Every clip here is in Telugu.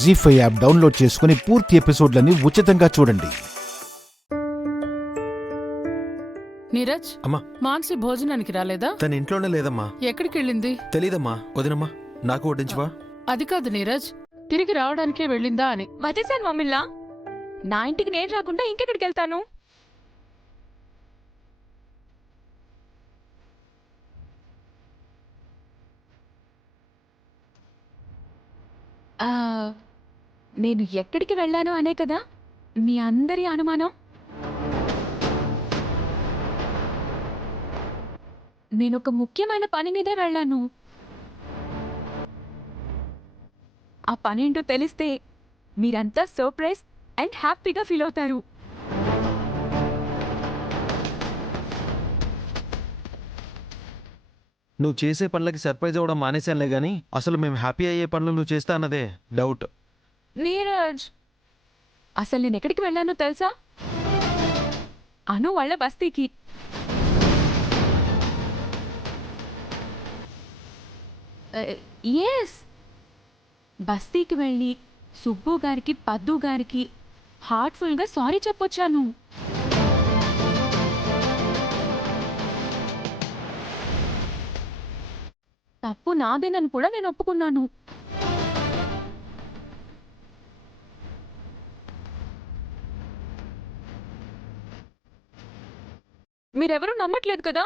జీ5 యాప్ డౌన్లోడ్ చేసుకుని పూర్తి ఎపిసోడ్లని ఉచితంగా చూడండి. నీరజ్, అమ్మా, మాన్సి భోజనానికి రాలేదా? తన ఇంట్లోనే లేదమ్మా. ఎక్కడికి వెళ్ళింది? తెలీదమ్మా. వదినమ్మా, నాకు వడ్డించవా? అది కాదు నీరజ్, తిరిగి రావడానికే వెళ్ళిందా అని. వచ్చేసాను మమ్మిల్లా. నా ఇంటికి నేను రాకుండా ఇంకెక్కడికి వెళ్తాను? నేను ఎక్కడికి వెళ్ళాను అనే కదా మీ అందరి అనుమానం. నేను ఒక ముఖ్యమైన పని మీదే వెళ్ళాను. ఆ పని ఏంటో తెలిస్తే మీరంతా సర్ప్రైజ్ అండ్ హ్యాపీగా ఫీల్ అవుతారు. నువ్వు చేసే పనులకి సర్ప్రైజ్ అవ్వడం మానేశానులే గానీ అసలు మేము హ్యాపీ అయ్యే పనులు నువ్వు చేస్తా అన్నదే డౌట్. నీరజ్, అసలు నేను ఎక్కడికి వెళ్ళానో తెలుసా? అను వాళ్ళ బస్తీకి. ఎస్, బస్తీకి వెళ్ళి సుబ్బు గారికి, పద్దు గారికి హార్ట్ఫుల్గా సారీ చెప్పొచ్చాను. తప్పు నాదేనని కూడా నేను ఒప్పుకున్నాను. మీరెవరూ నమ్మట్లేదు కదా?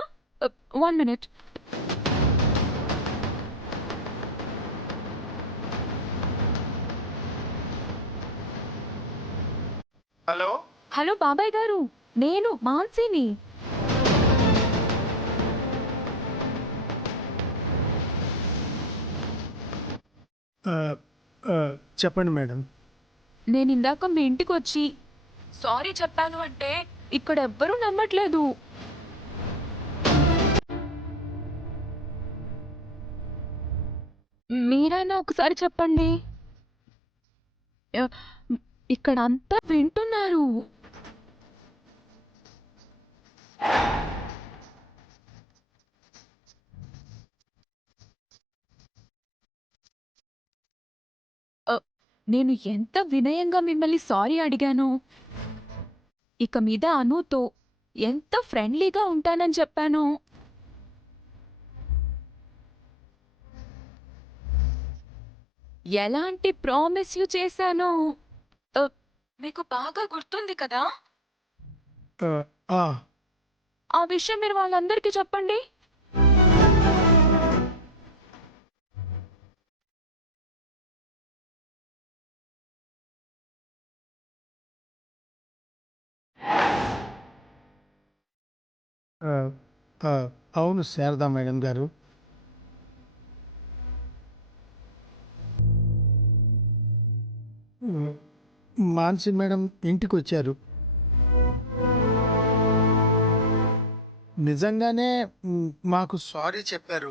1 minute. హలో హలో బాబాయ్ గారు, నేను మాన్సీని. చెప్పండి మేడం. నేను ఇందాక మీ ఇంటికి వచ్చి సారీ చెప్పాను అంటే ఇక్కడ ఎవ్వరూ నమ్మట్లేదు. మీరైనా ఒకసారి చెప్పండి. ఇక్కడ అంతా వింటున్నారు. నేను ఎంత వినయంగా మిమ్మల్ని సారీ అడిగాను. ఇక మీద అనుతో ఎంత ఫ్రెండ్లీగా ఉంటానని చెప్పాను. ఎలాంటి ప్రామిస్ యూ చేశాను మీకు బాగా గుర్తుంది కదా? ఆ విషయం మీరు వాళ్ళందరికీ చెప్పండి. అవును శారదా మేడం గారు. మాన్సి మేడం ఇంటికి వచ్చారు. నిజంగానే మాకు సారీ చెప్పారు.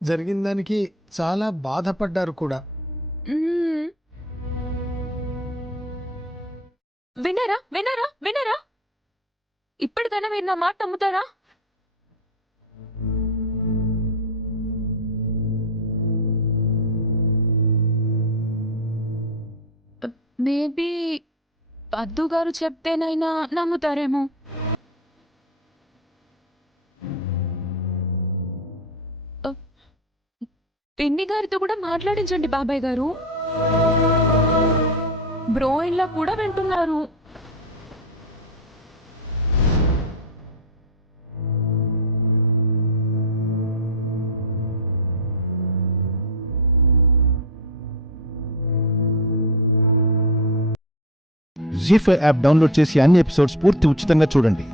జరిగిన దానికి చాలా బాధపడ్డారు కూడా. వినరా వినరా వినరా? ఇప్పటికైనా మీరు నా మాట నమ్ముతారా? మేబీ పద్దు గారు చెప్తేనైనా నమ్ముతారేమో. పిన్ని గారితో కూడా మాట్లాడించండి బాబాయ్ గారు. బ్రోయిన్లా కూడా వింటున్నారు. జీ5 యాప్ డౌన్లోడ్ చేసి అన్ని ఎపిసోడ్స్ పూర్తి ఉచితంగా చూడండి.